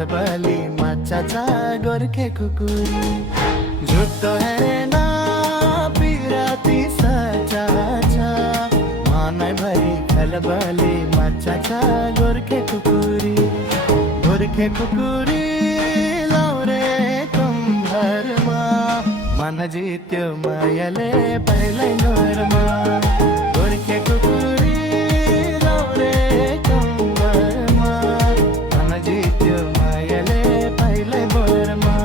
खलबली माछाचा गोरखे खुकुरी झुट्टो हेरेना पिराती सचाचा मानाय भरी खलबली माछाचा गोरखे खुकुरी लावरे कुंभरमा मन जित्यो मायले पहिलै नोरमा गोरखे खुकुरी लावरे कुंभरमा मन जित्यो मायले पहिलै नोरमा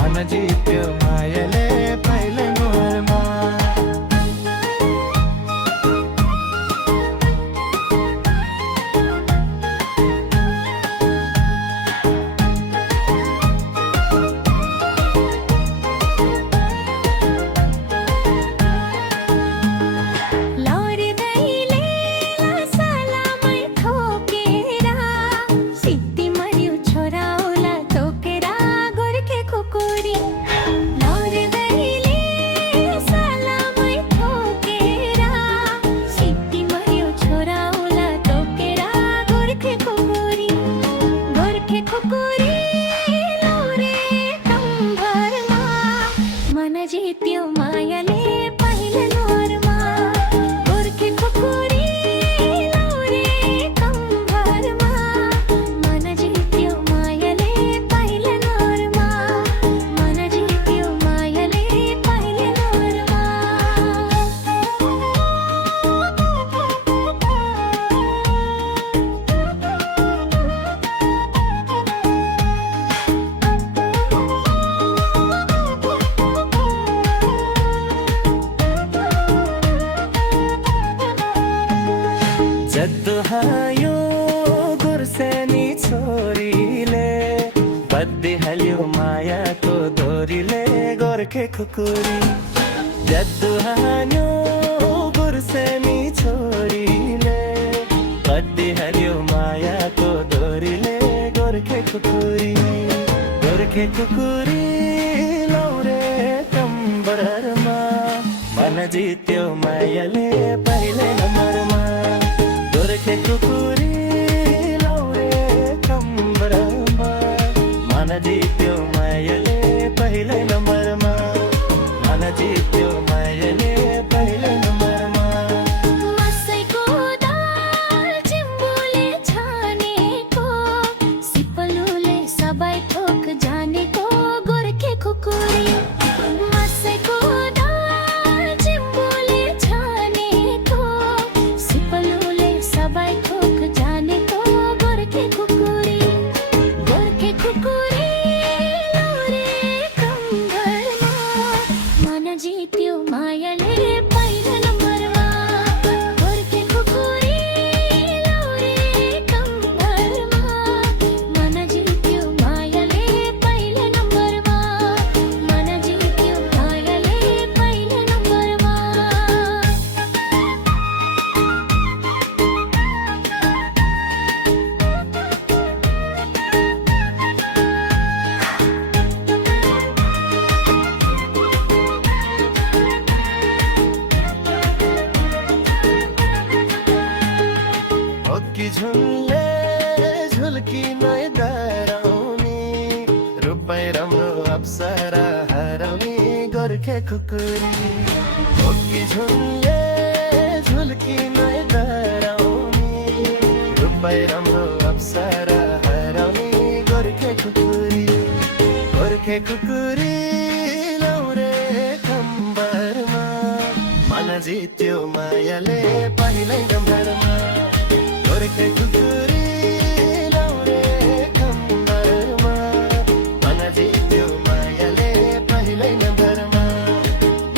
मन जित्यो मायले पहिलै नोरमा जित्यो मायले पहिलो नोरमा गोरखे खुकुरी लाउरे कम्भरमा मन जित्यो मायले पहिलो नोरमा मन जित्यो मायले पहिलो नोरमा जद्दो हायो गुर्सेनी छोरीले बद्दी हाल्यो मायाको दोरीले गोरखे खुकुरी जद्दो हायो गुर्सेनी छोरीले बद्दी हाल्यो मायाको दोरीले गोरखे खुकुरी लाउरे कम्बरमा मन जित्यो मायाले पहिलै नम्बरमा गोरखे खुकुरी लाउरे कम्बरमा मन जित्यो मायले पहिलै नम्बरमा मन जित्यो मायले पहिलै नम्बरमा मसैको दाल चिम्बुले छानेको सिपलुले सबै थोक जानेको गोरखे खुकुरी मसैको दाल चिम्बुले छानेको सिपलुले सबै थोक जानेको गोरखे खुकुरी लाउरे कम्भरमा मन जित्यो मायले पहिलो नम्बरमा गोरखे खुकुरी लाउरे कम्भरमा मन जित्यो मायले पहिलो नम्बरमा मन जित्यो मायले पहिलो नम्बरमा ओकी झुलले झुल्की नै डराउने रूपै राम्रो अप्सरा हराउने गोरखे खुकुरी ओकी झुलले झुल्की नै डराउने रूपै राम्रो अप्सरा हराउने गोरखे खुकुरी लाउरे कम्बरमा मन जित्यो मायाले पहिलै नम्बरमा गोरखे खुकुरी लाउरे कम्बरमा मन जित्यो मायाले पहिलै नम्बरमा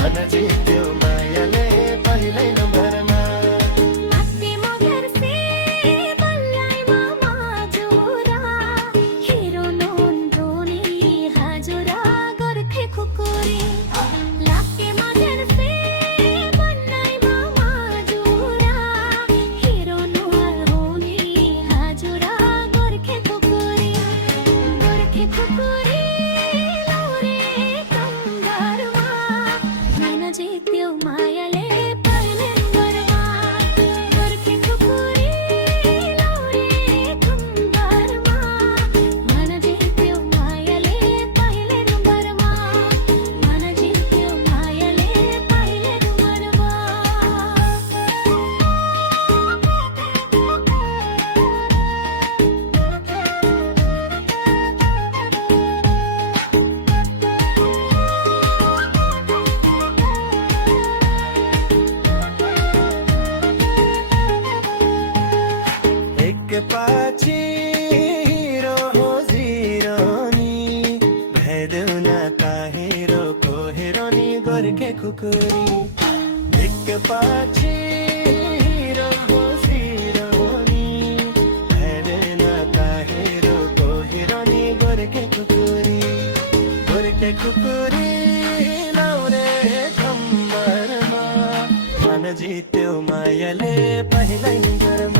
मन जित्यो मायाले पहिलै नम्बरमा माथि मगर से बल्लाइमा माजुरा हिरो नोन दोनी हजुरा गोरखे खुकुरी लाके मगर से बल्लाइमा माजुरा गोर्खे खुकुरी एक पछि हिरोनी हेरेन त हिरोको हिरोनी गोर्खे खुकुरी लाउने कम्मरमा मन जित्यो मायाले पहिलै घरमा